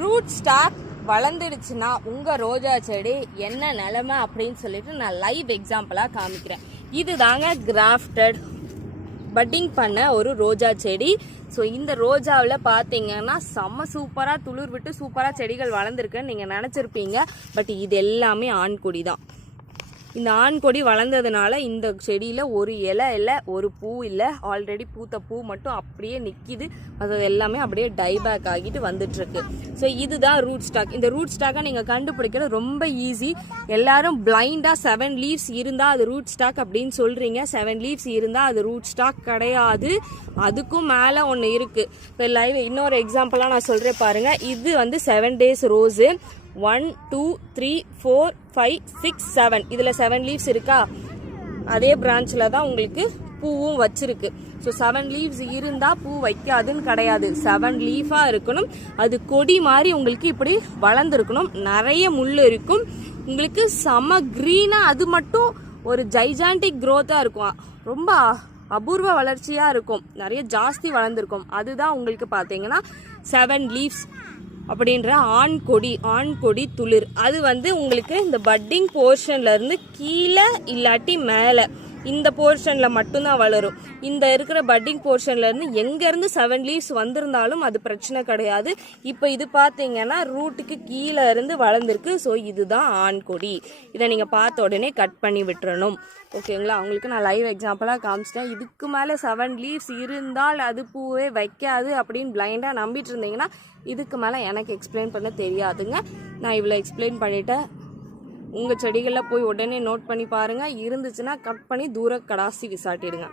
Root stock வளர்ந்துடுச்சுன்னா உங்கள் ரோஜா செடி என்ன நிலைமை அப்படின்னு சொல்லிட்டு நான் லைவ் எக்ஸாம்பிளாக காமிக்கிறேன். இது தாங்க கிராஃப்டட் பட்டிங் பண்ண ஒரு ரோஜா செடி. ஸோ இந்த ரோஜாவில் பார்த்தீங்கன்னா செம்ம சூப்பராக துளிர் விட்டு சூப்பராக செடிகள் வளர்ந்துருக்குன்னு நீங்கள் நினச்சிருப்பீங்க. பட் இது எல்லாமே ஆண்குடி தான். இந்த ஆண் கொடி வளர்ந்ததுனால இந்த செடியில் ஒரு இலை இல்லை ஒரு பூ இல்லை. ஆல்ரெடி பூத்த பூ மட்டும் அப்படியே நிற்கிது அது எல்லாமே அப்படியே டைபேக் ஆகிட்டு வந்துட்டுருக்கு. ஸோ இதுதான் ரூட் ஸ்டாக் இந்த ரூட் ஸ்டாக்கை நீங்கள் கண்டுபிடிக்கிறது ரொம்ப ஈஸி எல்லாரும் பிளைண்டாக செவன் லீவ்ஸ் இருந்தால் அது ரூட் ஸ்டாக் அப்படின்னு சொல்கிறீங்க செவன் லீவ்ஸ் இருந்தால் அது ரூட் ஸ்டாக் கிடையாது. அதுக்கும் மேலே ஒன்று இருக்குது இப்போ லைவ் இன்னொரு எக்ஸாம்பிளாக நான் சொல்கிறேன் பாருங்கள் இது வந்து seven days rose one two three four five six seven. இதில் செவன் லீவ்ஸ் இருக்கா? அதே பிரான்ச்சில் தான் உங்களுக்கு பூவும் வச்சிருக்கு. ஸோ செவன் லீவ்ஸ் இருந்தால் பூ வைக்காதுன்னு கிடையாது. செவன் லீஃபாக இருக்கணும். அது கொடி மாதிரி உங்களுக்கு இப்படி வளர்ந்துருக்கணும். நிறைய முள் இருக்கும். உங்களுக்கு செம க்ரீனாக அது மட்டும் ஒரு ஜைஜாண்டிக் க்ரோத்தாக இருக்கும். ரொம்ப அபூர்வ வளர்ச்சியாக இருக்கும். நிறைய ஜாஸ்தி வளர்ந்துருக்கும். அதுதான் உங்களுக்கு பார்த்தீங்கன்னா செவன் லீவ்ஸ் அப்படின்ற ஆண் கொடி ஆண் கொடி துளிர். அது வந்து உங்களுக்கு இந்த பட்டிங் போர்ஷன்லேருந்து கீழே இல்லாட்டி மேலே. இந்த போர்ஷனில் மட்டும்தான் வளரும். இந்த இருக்கிற பட்டிங் போர்ஷன்லேருந்து இருந்து செவன் லீவ்ஸ் வந்திருந்தாலும் அது பிரச்சனை கிடையாது. இப்போ இது பார்த்தீங்கன்னா ரூட்டுக்கு கீழே இருந்து வளர்ந்துருக்கு. ஸோ இதுதான் ஆண் கொடி. இதை நீங்கள் பார்த்த உடனே கட் பண்ணி விட்டுறணும். ஓகேங்களா அவங்களுக்கு நான் லைவ் எக்ஸாம்பிளாக காமிச்சிட்டேன். இதுக்கு மேலே செவன் லீவ்ஸ் இருந்தால் அது பூவே வைக்காது அப்படின்னு பிளைண்டாக நம்பிட்டு இருந்தீங்கன்னா இதுக்கு மேலே எனக்கு எக்ஸ்பிளைன் பண்ண தெரியாதுங்க. நான் இவ்வளோ எக்ஸ்பிளைன் பண்ணிட்டேன். உங்கள் செடிகளில் போய் உடனே நோட் பண்ணி பாருங்கள் இருந்துச்சுன்னா கட் பண்ணி தூர கடாசி விசாட்டிடுங்க.